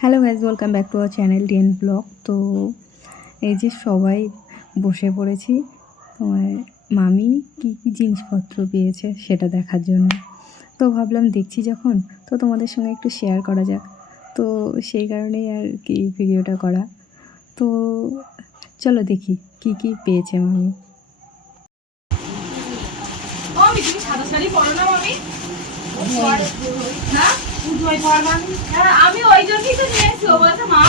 Hello guys, welcome back to our channel TN blog. তো এই যে সবাই বসে পড়েছি তোমার মামি কি কি জিনিসপত্র পেয়েছে সেটা দেখার জন্য। তো ভাবলাম দেখছি যখন, তো তোমাদের সঙ্গে একটু শেয়ার করা যাক। তো সেই কারণেই আর কি ভিডিওটা করা। তো চলো দেখি কি কি পেয়েছে মামি। তুমি সাদা শাড়ি পরো না মামি? আমি ওই জন্যই তো নিয়ে এসেছি। ও বলছে মা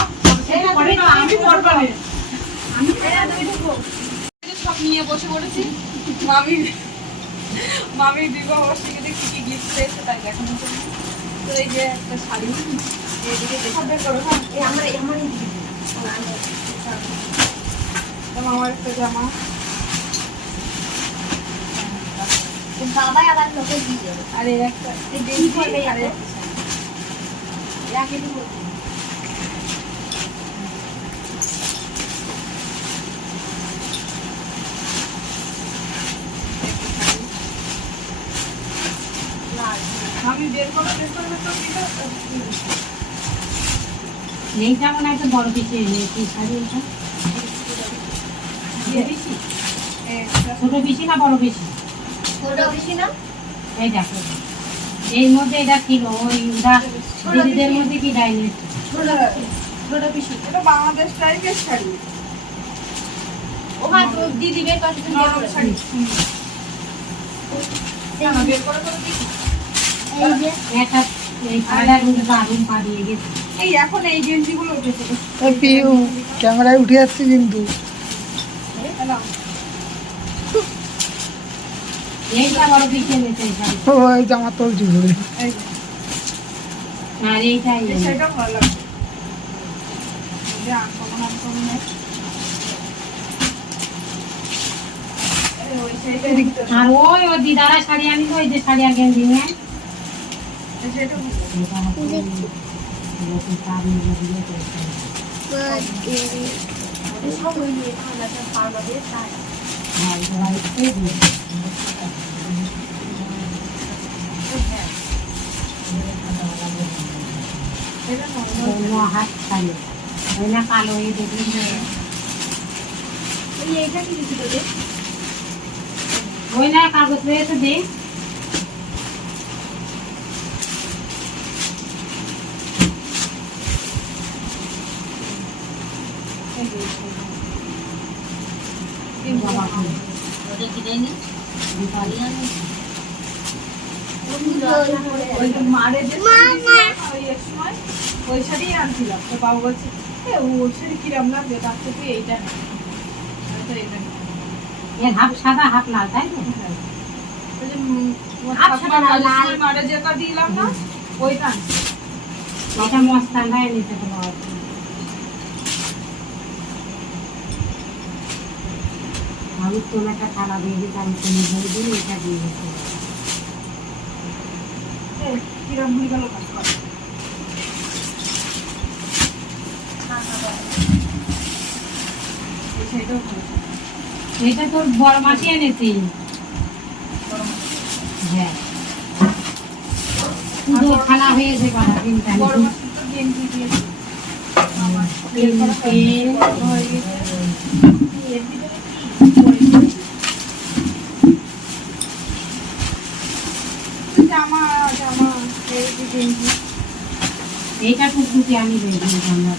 আমি পরবা না, আমি সব নিয়ে বসে পড়েছি। মামি বিবাহ বার্ষিকীতে কি কি গিফট পেয়েছে তাই দেখানোর জন্য। তো এই যে একটা শাড়ি, এইদিকে দেখবে করো। হ্যাঁ আমার আমার একটা জামা, বাবা আবার লোকে দিয়ে আর এই একটা এই বেশি আর রাখে দিব। আমি বের করে এইটা মনে হয় একটা বড় পিসে কি শাড়ি, এটা ছোট পিসি না বড় পিসি? ছোট বেশি না, এই দেখো এর মধ্যে এটা ছিল ওই দিদিদের মধ্যে কি ডাইনি ছোট পিসি। এটা বাংলাদেশ টাইপের শাড়ি, ও মা তো দিদি বের করতে নরম শাড়ি। না বের করে দেখি। এই যে একটা এই কালার মধ্যে দারুণ পা দিয়ে গেছে। এই এখন এই গেঞ্জিগুলো উঠেছে। ক্যামেরায় উঠে যাচ্ছে কিন্তু এইটা বড় পিসে এনেছে এই শাড়ি। ওই জামা তুলছি ঘুরে। এই যে, আর এইটাই এই শাড়িটা ভালো লাগছে। এই যে আনকমন ওই শাড়িটা দেখতে আর ওই দিদারা শাড়ি আনি তো, ওই যে শাড়ি আর গেঞ্জি নিয়ে এই শাড়িটা সব ওই নিয়ে খানাটা পারবে তাই হাত শাড়ি ওই না কালো এই দেখুন। ওই এইটা কি দিতে বলে ওই না কাগজ রয়েছে দে ওই যে মারে যে ওই এক সময় ওই শাড়ি আনছিলাম। তো বাবু বলছে ওই শাড়ি কিরম লাগবে, তার থেকে এইটা নেই। তো এইটা নেই। এর হাফ সাদা হাফ লাল, তাই তো? ওই যে হাফ সাদা লাল। মারে যেটা দিলাম না ওইটা আনছি। এটা মস্তানটা এনেছে তো বাবা। আমি তোমার একটা থালা দিয়ে দিই, আমি তুমি বলে দিন এটা দিয়ে দিতে। কিরম হয়ে গেল কাজ করে। এই শাড়িটাও ভালো। এটা তোর বড় মাসি এনেছি। হ্যাঁ পুরো থালা হয়েছে বাবা, তিনটা বড় মাসি তো গেঞ্জি দিয়েছে। হয়ে গেছে। এর ভিতরে কি জামা এই যে গেঞ্জি। এইটা টুকটুকি আমি দেবো আমরা,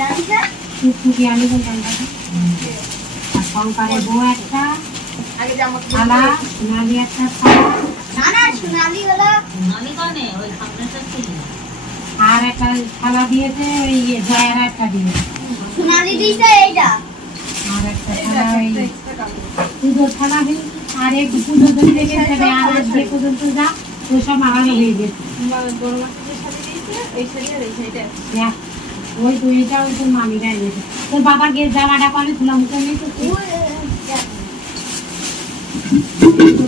রাখা টুকটুকি আমি দেবো আমরা। আর শঙ্করের বউ একটা আগে জামা থালা, সোনালি একটা থালা, না না সোনালি হলো আর একটা থালা দিয়েছে ওই জয়ার একটা দিয়েছে। সোনালি দিছে এইটা আর একটা থালা ওই পুজোর থালা হয়েছে। আর একটু পুজোর জন্য রেখে যাবে, আর আজকে পর্যন্ত যা ওই সব আলাদা হয়ে গেছে। বড় মাসি যে শাড়ি দিয়েছে এই শাড়ি আর এই শাড়িটা দেখ, ওই তো এটা ওই তোর মামিরা এনেছে। তোর বাবার গিয়ে জামাটা পালে তুলা মুখে নেই তো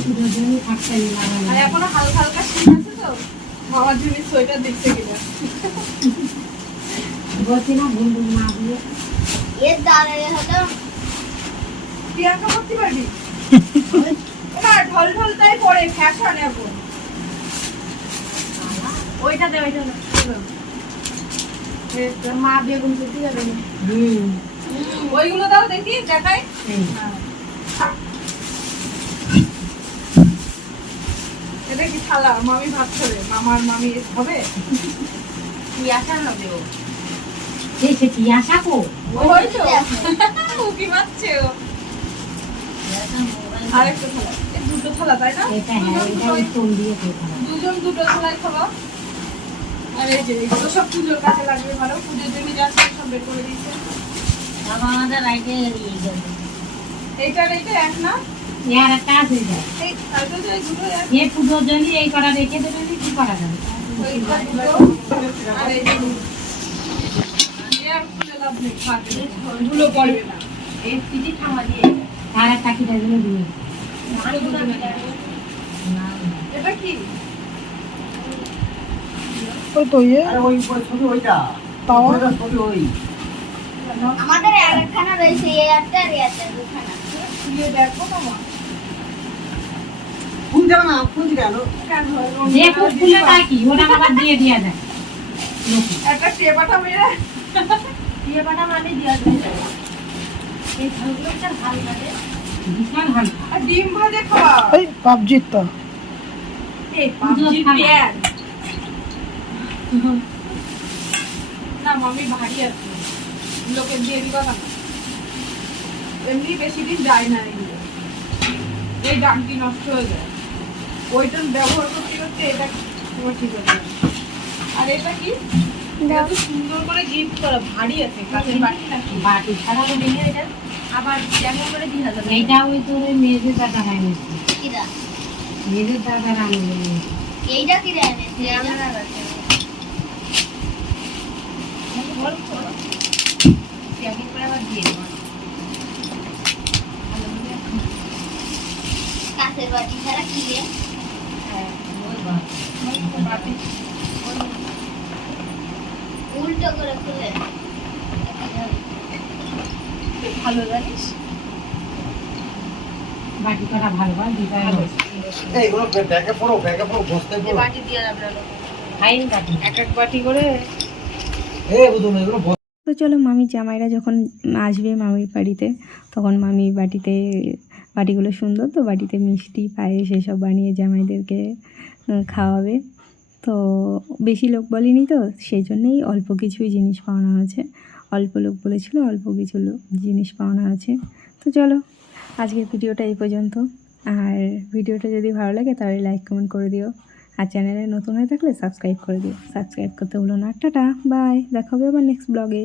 পুজোর জন্য থাকতে আর এখনো হালকা হালকা শীত আছে তো মামার জন্য সোয়েটার দেখতে গেলাম। বলছি না বন্ধু না দিয়ে এর দাঁড়ালে হতো প্রিয়াঙ্কা করতে পারবি না, ঢল ঢল তাই পরে ফ্যাশন এখন। ওইটা দে মা বেগুন করতে যাবে না। ওইগুলো দাও দেখি দেখাই। এই। হ্যাঁ। এটা কি থালা? মামি ভাত খাবে, মামার মামি হবে। কি আশা হবে ও? এই সে কি আশা কো? ওই তো উকি মারছে ও। আরেকটা থালা, এই দুটো থালা তাই না? এটা হ্যাঁ, এটা উত্তম দিয়ে খাওয়া। দুজন দুটো থালায় খাবো। আর এই যে এগুলো সব পুজোর কাজে লাগবে, ভালো পুজোর জন্য যা ছিল সব বের করে দিয়েছে। বাবা আমাদের রাইতে এইটা আর এইটা এক না? আর একটা আছে যায়। এই তাহলে তো এই দুটো এক। এই পুজোর জন্য এই করা রেখে দেবে কি করা যাবে? ওইটা দুটো আর এই দুটো। এ আর খুলে লাভ নেই, খাবে না। ধুলো পড়বে না। এই পিঠে খাওয়া দিয়ে আর একটা কি দিলে দিয়ে। এটা কি? ওই তো ইয়ে তাওয়া আমাদের আরেকখানা রয়েছে, এই একটা আর এই একটা দুখানা। খুলে দেখো না মা। কেন হয়? যে খুব খুলে তা কি ওটা আবার দিয়ে দেয়া যায়। একটা টেপাটা মেরে দিয়ে বাটা মানে দিয়া দেবে। এই ঝালগুলো একটা ভালো লাগে। বিশাল হালকা। আর ডিম ভাজে খাওয়া। এই পাবজির তো এই পাবজি প্যান। না মামি ভারী আছে, লোকে দিয়ে দিবা না। এমনি বেশি দিন যায় না এগুলো, এই ডাকটি নষ্ট হয়ে যায়। ওইটা ব্যবহার করতে করতে এটা তোমার ঠিক হয়ে যাবে। আর এটা কি? এত সুন্দর করে গিফট করা, ভারী আছে, কাঁচের বাটি নাকি? বাটি ছাড়া তো ভেঙে এটা আবার কেমন করে দিয়ে যাবে? এইটা ওই তোর ওই মেয়েদের দাদা হয় নিয়েছে। কিরা মেয়েদের দাদা রান্না নিয়েছে। এইটা কি দেয় না? আমরা রাখি। অল্প প্যাকিং করে আবার দিয়ে দেবো। কাঁচের বাটি ছাড়া কি রে? হ্যাঁ, বাটি। উল্টো করে খুলে ভালো জানিস? বাটি করা ভালো হয় দুটা এইগুলো ব্যাগে পড়ো বসতে এই পড়ো। বাটি দিয়ে আমরা ফাইন বাটি। এক এক বাটি করে। বুঝুন এগুলো তো চলো মামির জামাইরা যখন আসবে মামির বাড়িতে, তখন মামি বাটিগুলো সুন্দর তো বাটিতে মিষ্টি পায়েস এসব বানিয়ে জামাইদেরকে খাওয়াবে। তো বেশি লোক বলেনি তো সেই জন্যেই অল্প কিছুই জিনিস পাওনা হয়েছে, অল্প লোক বলেছিল অল্প কিছু জিনিস পাওনা আছে। তো চলো আজকের ভিডিওটা এই পর্যন্ত। আর ভিডিওটা যদি ভালো লাগে তাহলে লাইক কমেন্ট করে দিও, আর চ্যানেলে নতুন হয়ে থাকলে সাবস্ক্রাইব করে দিও। সাবস্ক্রাইব করতে ভুলো না। টাটা বাই, দেখা হবে আবার নেক্সট ব্লগে।